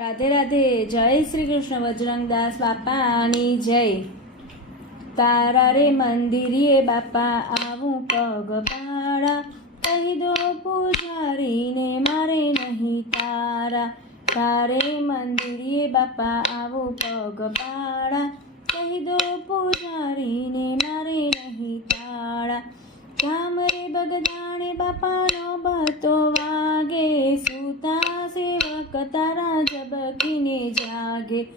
રાધે રાધે, જય શ્રી કૃષ્ણ બજરંગદાસ બાપાની જય. તારા રે મંદિરે બાપા, આવું પગ પાડા. કહી દો પૂજારીને, મારે નહીં તારા. તારે મંદિરે બાપા, આવું પગ પાડા. કહી દો પૂજારીને, મારે નહીં તારા. કામ રે બગદાણે બાપાનો તારા જબકીને જાગે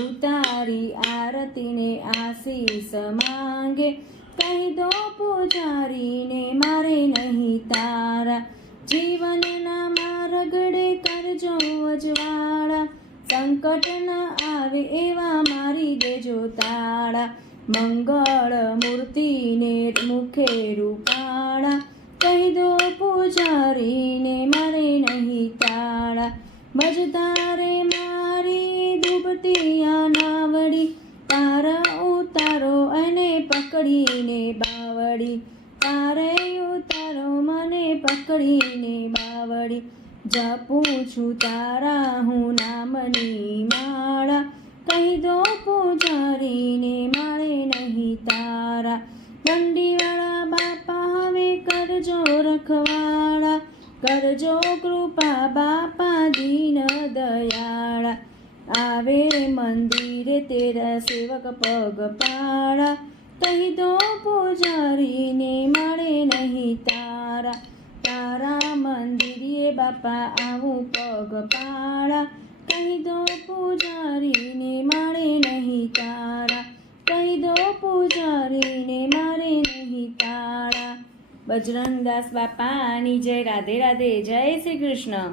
ઉતારી આરતીને આશીષ માંગે. કહી દો પૂજારીને, મારે નહીં તારા. જીવનના મારગડે કરજો અજવાળા. સંકટ ના આવે એવા મારી દેજો તાળા. મંગળ મૂર્તિને મુખે રૂપાળા. કહી દો પૂજારીને, મારે નહીં તાળા. બજતારે મારી ડૂબતી આ નાવડી તારા ઉતારો અને પકડીને બાવડી. તારે ઉતારો મને પકડીને બાવડી. જપું છું તારા હું નામની માળા. કહી દો પૂજારીને મારે નહીં તારા. દંડીવાળા બાપા હવે કરજો રખવાળા. કરજો કૃપા બાપા મંદિરે તેરા સેવક પગ પાળા કહી દો પૂજારીને મળે નહીં તારા. તારા મંદિરે બાપા આવું પગ પાળા કહી દો પૂજારીને મારે નહીં તારા. કહી દો પૂજારીને મારે નહીં તારા. બજરંગદાસ બાપાની જય. રાધે રાધે. જય શ્રી કૃષ્ણ.